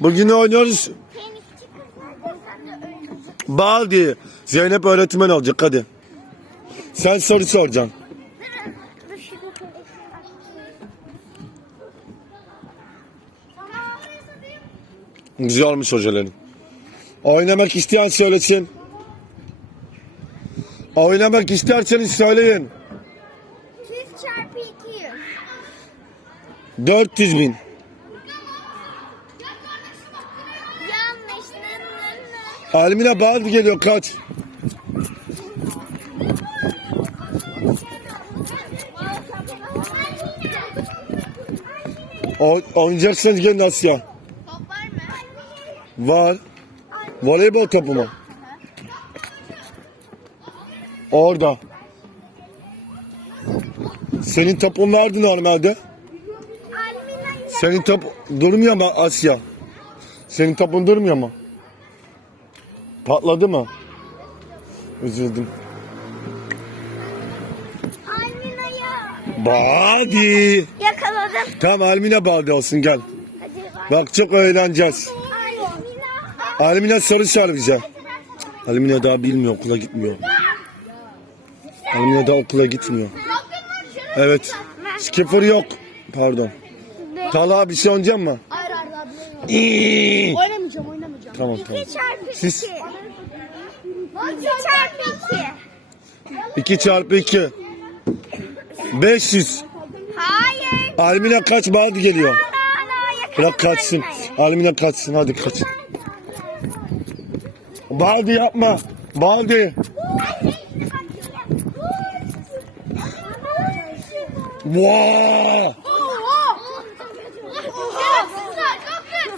Bugün ne oynuyoruz? Öyle. Baldi. Zeynep öğretmen olacak hadi. Sen soru soracaksın. Güzel olmuş hocaların. Oynamak isteyen söylesin. Oynamak isterseniz söyleyin. 200 çarpı 200. 400 bin. Almina Baldi geliyor kaç. O, oynayacaksanız gelin Asya. Top var mı? Var. Voleybol topu mu? Orada. Senin topun vardı normalde. Senin top durmuyor mu Asya? Senin topun durmuyor mu? Patladı mı? Üzüldüm. Almina'ya Badi. yakaladım. Tamam Almina Badi olsun gel. Hadi. Bak çok eğleneceğiz. Almina. Almina soru sor bize. Almina daha bilmiyor okula gitmiyor. Almina daha okula gitmiyor. Evet. Skipper yok. Pardon. Talha bir şey oynayacak mı? Hayır hayır. Oynamayacağım oynamayacağım. Tamam tamam. 2 çarpı 2. Siz 2 çarpı 2. 2 çarpı 2. 500. Hayır. Almina kaç Badi geliyor? Bırak kaçsın. Almina kaçsın hadi kaç. Baldi yapma. Baldi. Vaa!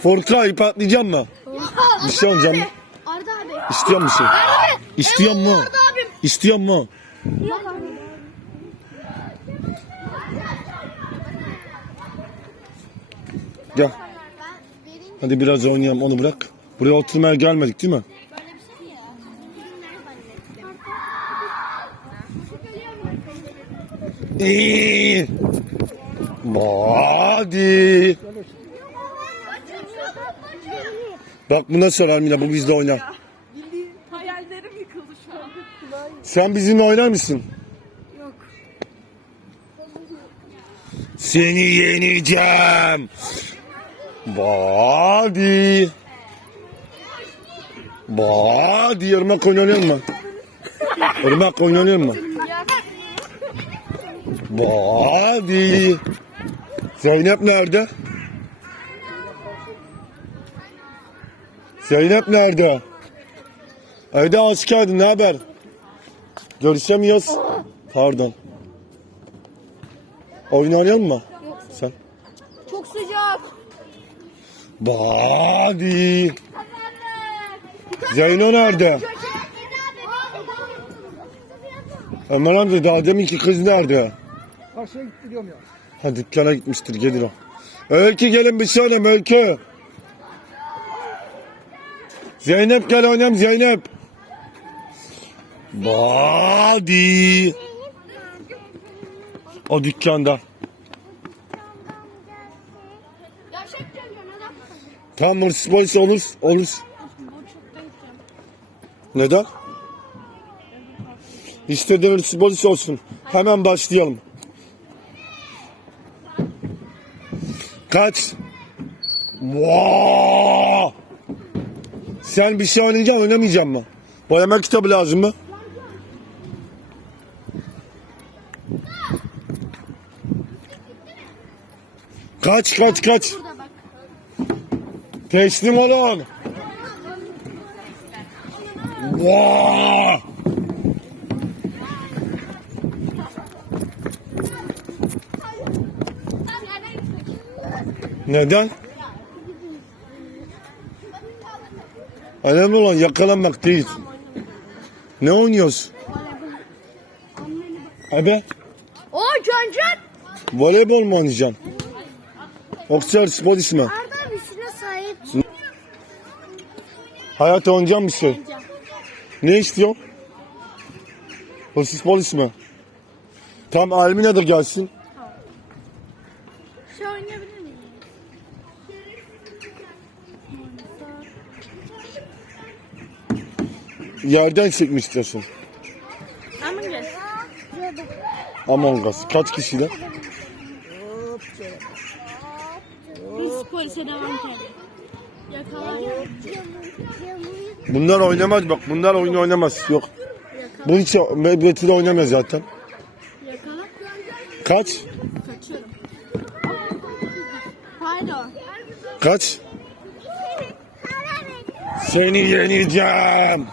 Furkan ip atlayacak mı? Bir şey olacak mı? Arda abi. İstiyor musun? İstiyor mu? İstiyor mu? Yok. Gel. Hadi biraz oynayalım onu bırak. Buraya oturmaya gelmedik değil mi? İyi. Hadi. Bak bu nasıl Almina bu bizle oynar. Sen bizimle oynar mısın? Yok. Seni yeneceğim. Badi. Badi. Irmak oynanıyor mu? Irmak oynanıyor mu? Badi. Zeynep nerede? Zeynep nerede? Evde hoş geldin. Ne haber? Görüşemiyoruz. Pardon. Oyun oynayalım mı? Sen. Çok sıcak. Badi. Zeyno nerede? Ömer amca daha deminki kız nerede? Karşıya gitti diyorum ya. Ha dükkana gitmiştir gelir o. Öykü gelin bir söyle Öykü. Zeynep gel oynayalım Zeynep. Badi. O dükkanda. Tam hırsız polis olur. Olur. Neden? İşte hırsız polis olsun. Hemen başlayalım. Kaç? Vaa! Sen bir şey oynayacaksın, oynamayacaksın mı? Boyama kitabı lazım mı? Kaç kaç kaç. Teslim olun. Vaa! Neden? Önemli olan yakalanmak değil. Ne oynuyorsun? Ebe, Oo Cancan. voleybol mu oynayacaksın? Oksiyar spor ismi. Arda abi sahip. Hayat oynayacak mısın? Şey. Oynayacağım. Ne istiyorsun? Hırsız polis mi? Tam Almina'dır gelsin. Şu oynayabilir miyim? Yerden çekmiş istiyorsun. Among Us. Among Us. Kaç kişiyle? Devam edelim. Yakala. Bunlar oynamaz bak. Bunlar oyun oynamaz. Yok. Bu hiç Betül oynamaz zaten. Yakala. Kaç? Kaçıyorum. Pardon. Kaç? Seni yeneceğim.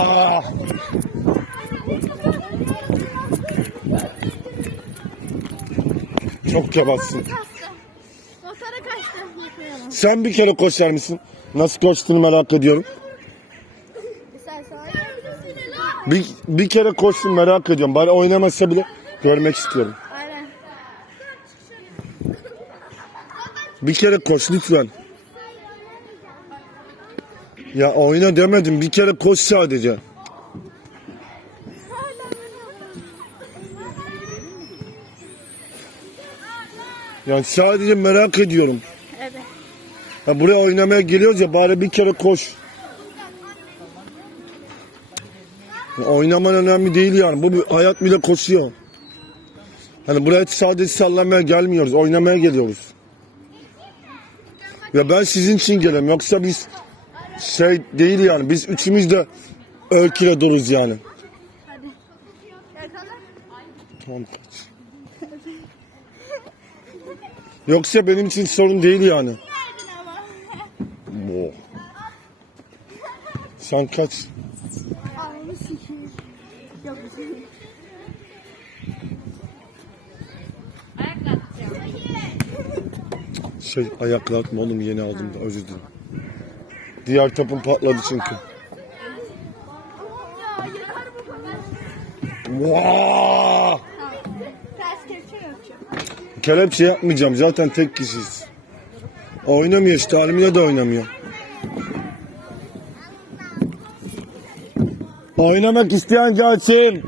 Aa! Çok kebatsın. Motora. Sen bir kere koşar mısın? Nasıl koştuğunu merak ediyorum. Bir, bir kere koşsun merak ediyorum. Bari oynamasa bile görmek istiyorum. Aynen. Bir kere koş lütfen. Ya oyna demedim. Bir kere koş sadece. Yani sadece merak ediyorum. Evet. Ya buraya oynamaya geliyoruz ya bari bir kere koş. Ya Oynaman önemli değil yani. Bu bir hayat bile koşuyor. Hani buraya sadece sallamaya gelmiyoruz. Oynamaya geliyoruz. Ya ben sizin için geliyorum. Yoksa biz şey değil yani. Biz üçümüz de öyküle dururuz yani. Yakala. Tamam kaç. Yoksa benim için sorun değil yani. Oh. Sen kaç? Ananı sikeyim. Yok. Şey ayakla atma oğlum yeni aldım da özür dilerim. Diğer topun patladı çünkü. Yapacağım. Kelepçe yapmayacağım zaten tek kişiyiz. Oynamıyor işte Almina da oynamıyor. Oynamak isteyen gelsin.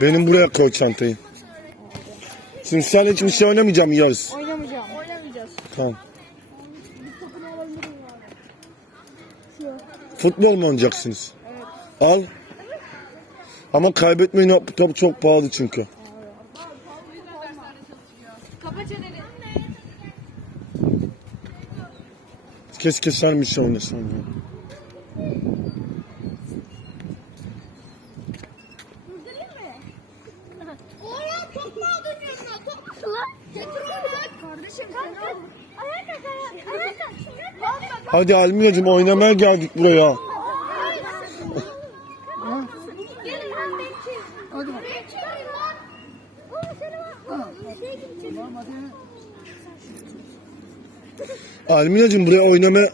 Benim buraya koy çantayı. Şimdi sen hiçbir şey oynamayacağım yarız. Tamam. Futbol mu oynayacaksınız? Al. Ama kaybetmeyin top çok pahalı çünkü. Kes kesermiş oynasın. ya. Oğlum çok mu aldın yanına? Top mu lan? Getir onu. Kardeşim sen al. Ayağa kalk ayağa. Ayağa kalk. Hadi Almina'cığım oynamaya geldik buraya. Almina'cığım buraya oynamaya